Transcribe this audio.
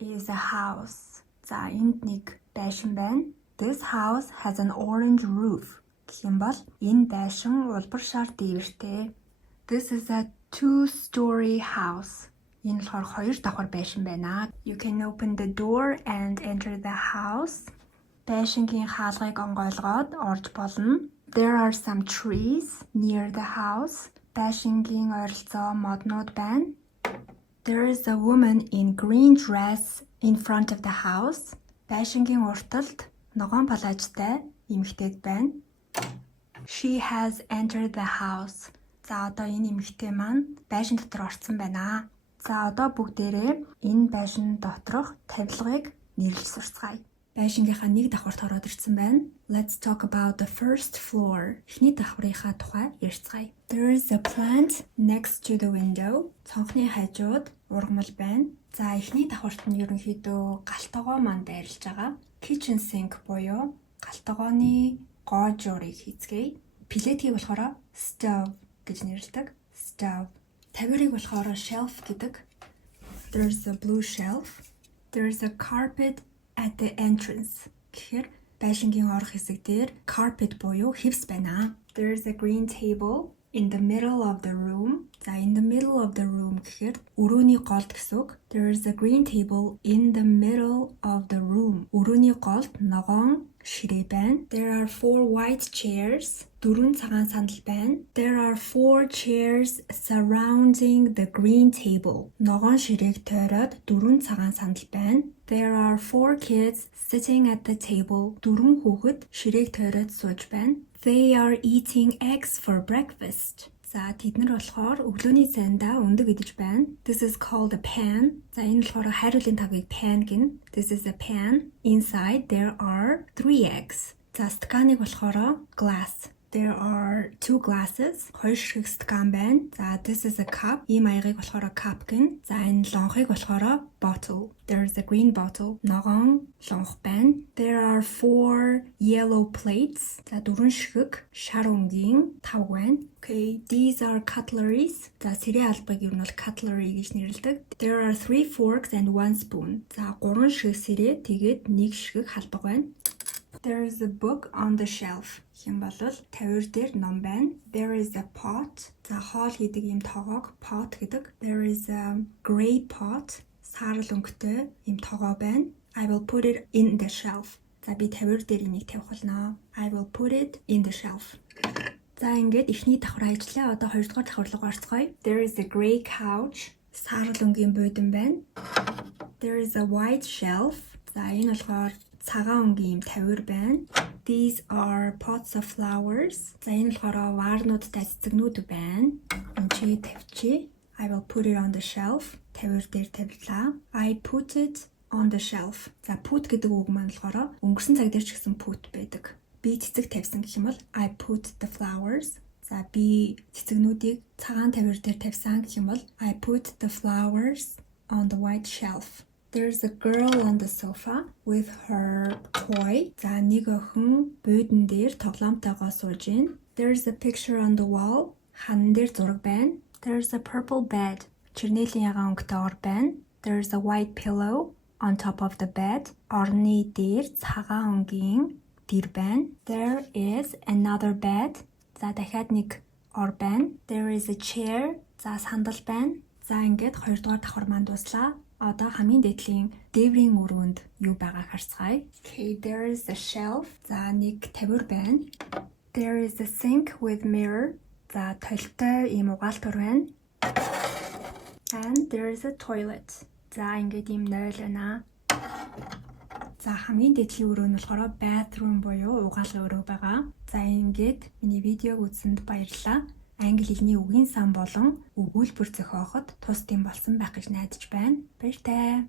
is a house. За энд нэг байшин байна. This house has an orange roof. Гэх юм бол энэ байшин улбар шар дээвэртэй. This is a two-story house. Энэ болохоор хоёр давхар байшин байна. You can open the door and enter the house. Байшингийн хаалгыг онгойлгоод орж болно. There are some trees near the house. Байшингийн ойролцоо моднууд байна. There is a woman in green dress in front of the house. Байшингийн урталд ногоон палажтай эмэгтэй байна. She has entered the house. За одоо энэ эмэгтэй маань байшин дотор орсон байна. За одоо бүгдээрээ энэ байшин доторх тавилгыг нэрлэж сурцгаая. Байшингийнхаа нэг давхарт ороод ирсэн байна. Let's talk about the first floor. Эхний давхрынхаа тухай ярьцгаая. There is a plant next to the window. Цонхны хажууд ургамал байна. За эхний давхарт нь ерөнхийдөө галтгоо маань байрлаж байгаа. Kitchen sink буюу галтгооны гоо жуурыг хийцгээе. Плетийг болохоор stove гэж нэрлэдэг. Stove. Тавирыг болохоор shelf гэдэг. There's a blue shelf. There's a carpet at the entrance. Гэхээр байшингийн орох хэсэг дээр carpet буюу хивс байна. There's a green table in the middle of the room. За in the middle of the room гэхээр өрөөний голд гэсэн үг. There's a green table in the middle of the room. Өрөөний голд ногоон ширээ байна. There are 4 white chairs. 4 цагаан сандал байна. There are 4 chairs surrounding the green table. Ногоон ширээг тойроод 4 цагаан сандал байна. There are 4 kids sitting at the table. 4 хүүхэд ширээг тойроод сууж байна. They are eating eggs for breakfast. За тэд нар болохоор өглөөний цайндаа өндөг идэж байна. This is called a pan. За энэ болохоор хайруулын тавыг pan гин. This is a pan. Inside there are 3 eggs. За стаканыг болохоор glass. There are 2 glasses. Хоёр ширхэг стакан байна. За this is a cup. Ийм аягийг болохоор cup гин. За энэ лонхыг болохоор bottle. There is a green bottle. Ногоон лонх байна. There are 4 yellow plates. За 4 ширхэг шар өнгийн тав байна. Okay, these are cutleries. За сэрийн албаг юу нь бол cutlery гэж нэрлэдэг. There are 3 forks and 1 spoon. За 3 ширхэг сэрээ тэгээд 1 ширхэг халбаг байна. There is a book on the shelf. Хэм болвол тавир дээр ном байна. There is a pot. За хоол гэдэг юм тоогоог pot гэдэг. There is a grey pot. Саарал өнгөтэй юм тоогоо байна. I will put it in the shelf. За би тавир дээр энийг тавих болно. I will put it in the shelf. За ингээд эхний давхар ажиллаа. Одоо хоёрдугаар давхар руу орцгоё. There is a grey couch. Саарал өнгийн буудан байна. There is a white shelf. За энэ болохоор цагаан өнгийн юм тавир байна. These are pots of flowers. За энэ болохоор ваарнуудтай цэцэгнүүд байна. Энд чи тавьчих. I will put it on the shelf. Тавир дээр тавилаа. I put it on the shelf. За put гэдэг үг маань болохоор өнгөрсөн цаг дээр ч гэсэн put байдаг. Би цэцэг тавьсан гэх юм бол I put the flowers. За би цэцэгнүүдийг цагаан тавир дээр тавьсан гэх юм бол I put the flowers on the white shelf. There's a girl on the sofa with her toy. За нэг охин буудан дээр тоглоомтойгоо сууж байна. There's a picture on the wall. Хаан дээр зураг байна. There's a purple bed. Чернэлийн ягаан өнгөтэй ор байна. There's a white pillow on top of the bed. Орны дээр цагаан өнгийн дэр байна. There is another bed. За дахиад нэг ор байна. There is a chair. За сандал байна. За ингээд хоёрдугаар давхар маань дуслаа. Одоо хамгийн дээдлийн дээврийн өрөөнд юу байгааг харцгаая. Okay, there is a shelf. За нэг тавир байна. There is a sink with mirror. За толтой ийм угаалтур байна. And there is a toilet. За ингээд ийм нойл байна. За хамгийн дээдлийн өрөө нь болохоор bathroom буюу угаалгын өрөө байгаа. За ингээд миний видеог үзсэнд баярлалаа. Англи хэлний үгийн сан болон өгүүлбэр зохиоход тус дэм болсон байх гэж найдаж байна. Баяртай.